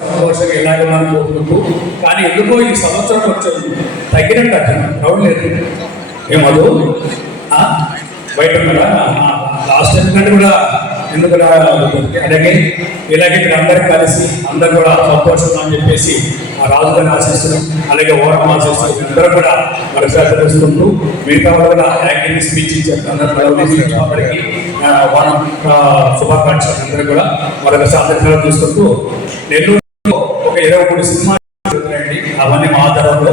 సంతోషంగా ఇలాగే మనం కోరుకుంటూ కానీ ఎందుకో ఈ సంవత్సరం కొంచెం తగ్గినట్టు అర్థం క్రౌడ్ లేదు ఏమదు బయట కూడా లాస్ట్ టైం కంటే కూడా ఎందుకు అలాగే ఇలాగే ఇక్కడ అందరూ కలిసి అందరూ కూడా సంతోషంగా అని చెప్పేసి ఆ రాజుగారిని ఆశిస్తున్నాం అలాగే ఓరం ఆశిస్తున్నాం అందరూ కూడా మరొకసారి తెలుసుకుంటూ మిగతా వాళ్ళు కూడా యాక్టివ్ స్పీచ్ ఇచ్చారు అందరికీ ఓరం శుభాకాంక్షలు అందరూ కూడా మరొకసారి తీసుకుంటూ నెల్లూరులో ఒక 23 సినిమాలు జరుగుతున్నాయండి అవన్నీ మా ఆధారంలో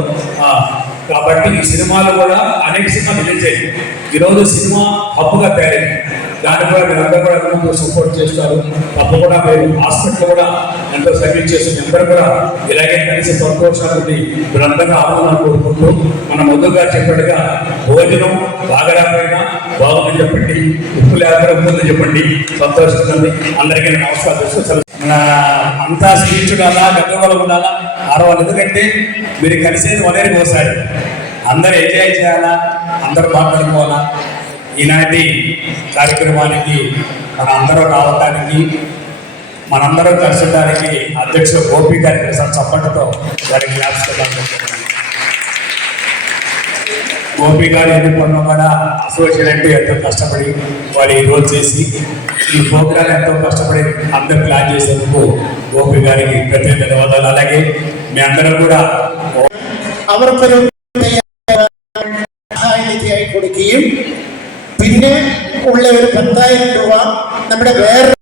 కాబట్టి ఈ సినిమాలు కూడా అనేక సినిమాలు రిలీజ్ అయ్యాయి ఈరోజు సినిమా హబ్బుగా తయారైంది దాన్ని కూడా మీరు అందరూ కూడా ఎంతో సపోర్ట్ చేస్తారు తప్పకుండా మీరు హాస్పిటల్ కూడా ఎంతో సర్వీస్ చేస్తుంది అందరూ కూడా ఇలాగే కలిసి సంతోషాన్ని మీరందరూ ఆనందం కోరుకుంటూ మనం ముందుగా చెప్పినట్టుగా భోజనం బాగా రాకపోయినా బాగుందని చెప్పండి ఉప్పు లేకపోతే ఉందని చెప్పండి సంతోషిస్తుంది అందరికీ నమస్కారం అంతా స్పీచ్ ఉండాలా గతంలో ఉండాలా ఆడవాళ్ళు ఎందుకంటే మీరు కలిసేది వనేరికి ఒకసారి అందరూ ఎంజాయ్ చేయాలా అందరూ మాట్లాడుకోవాలా ఈనాటి కార్యక్రమానికి మన అందరూ రావటానికి మనందరం కలిసడానికి అధ్యక్షుడు గోపి గారికి చప్పట్లతో వారికి జ్ఞాపిస్తున్నాను. గోపి గారు ఎన్నుకున్న కూడా అసోసియేట్ ఎంతో కష్టపడి వారు ఈరోజు చేసి ఈ ప్రోగ్రాం ఎంతో కష్టపడి అందరూ ప్లాన్ చేసేందుకు గోపి గారికి ప్రత్యేక ధన్యవాదాలు. అలాగే మీ అందరూ కూడా കൊടുക്കുകയും പിന്നെ ഉള്ള ഒരു 10,000 രൂപ നമ്മുടെ വേറെ